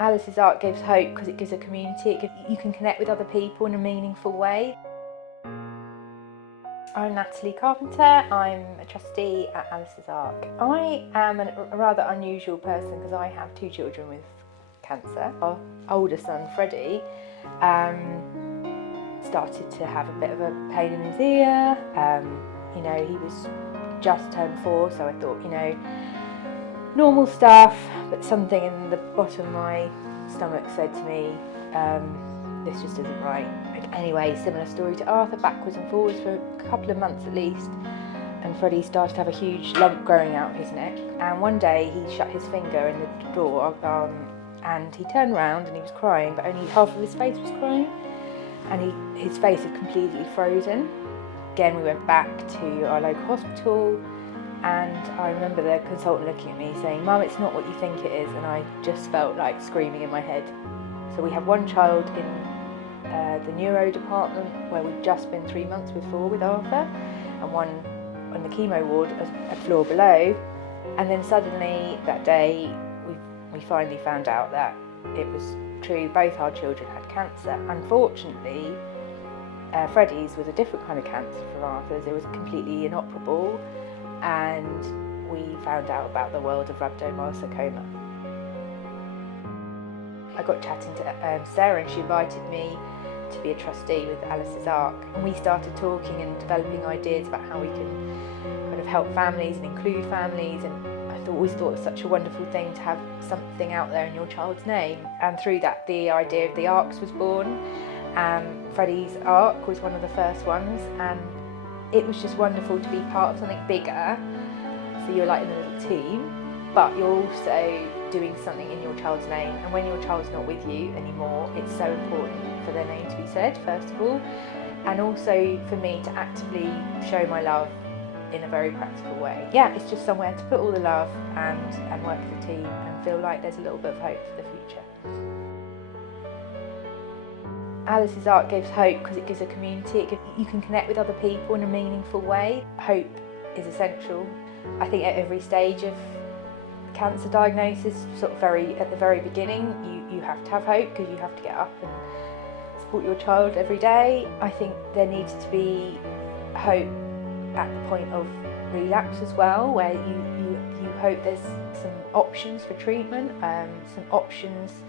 Alice's art gives hope because it gives a community. You can connect with other people in a meaningful way. I'm Natalie Carpenter, I'm a trustee at Alice's Ark. I am a rather unusual person because I have two children with cancer. Our older son, Freddie, started to have a bit of a pain in his ear. He was just turned 4, so I thought, normal stuff, but something in the bottom of my stomach said to me, this just isn't right. Anyway, similar story to Arthur, backwards and forwards for a couple of months at least, and Freddie started to have a huge lump growing out his neck, and one day he shut his finger in the door and he turned around and he was crying, but only half of his face was crying, and his face had completely frozen. Again, we went back to our local hospital, and I remember the consultant looking at me saying, "Mum, it's not what you think it is," and I just felt like screaming in my head. So we have one child in the neuro department where we've just been 3 months before with Arthur, and one on the chemo ward a floor below, and then suddenly that day we finally found out that it was true, both our children had cancer. Unfortunately, Freddie's was a different kind of cancer from Arthur's. It was completely inoperable, and we found out about the world of rhabdomyosarcoma. I got chatting to Sarah, and she invited me to be a trustee with Alice's Ark, and we started talking and developing ideas about how we can kind of help families and include families, and I always thought it was such a wonderful thing to have something out there in your child's name, and through that the idea of the Arks was born. Freddie's Ark was one of the first ones, and it was just wonderful to be part of something bigger, so you're like in a little team, but you're also doing something in your child's name, and when your child's not with you anymore, it's so important for their name to be said, first of all, and also for me to actively show my love in a very practical way. Yeah, it's just somewhere to put all the love and work as a team and feel like there's a little bit of hope for the future. Alice's Ark gives hope because it gives a community. You can connect with other people in a meaningful way. Hope is essential. I think at every stage of cancer diagnosis, sort of at the very beginning, you have to have hope because you have to get up and support your child every day. I think there needs to be hope at the point of relapse as well, where you hope there's some options for treatment, some options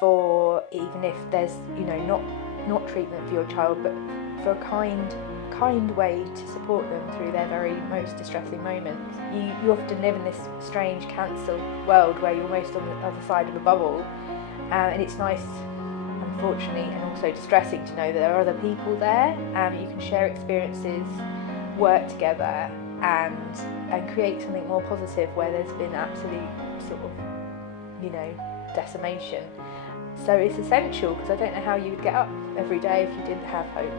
for, even if there's not treatment for your child, but for a kind way to support them through their very most distressing moments. You often live in this strange cancer world where you're almost on the other side of a bubble, and it's nice, unfortunately, and also distressing to know that there are other people there, and you can share experiences, work together, and create something more positive where there's been absolute sort of decimation. So it's essential, because I don't know how you would get up every day if you didn't have hope.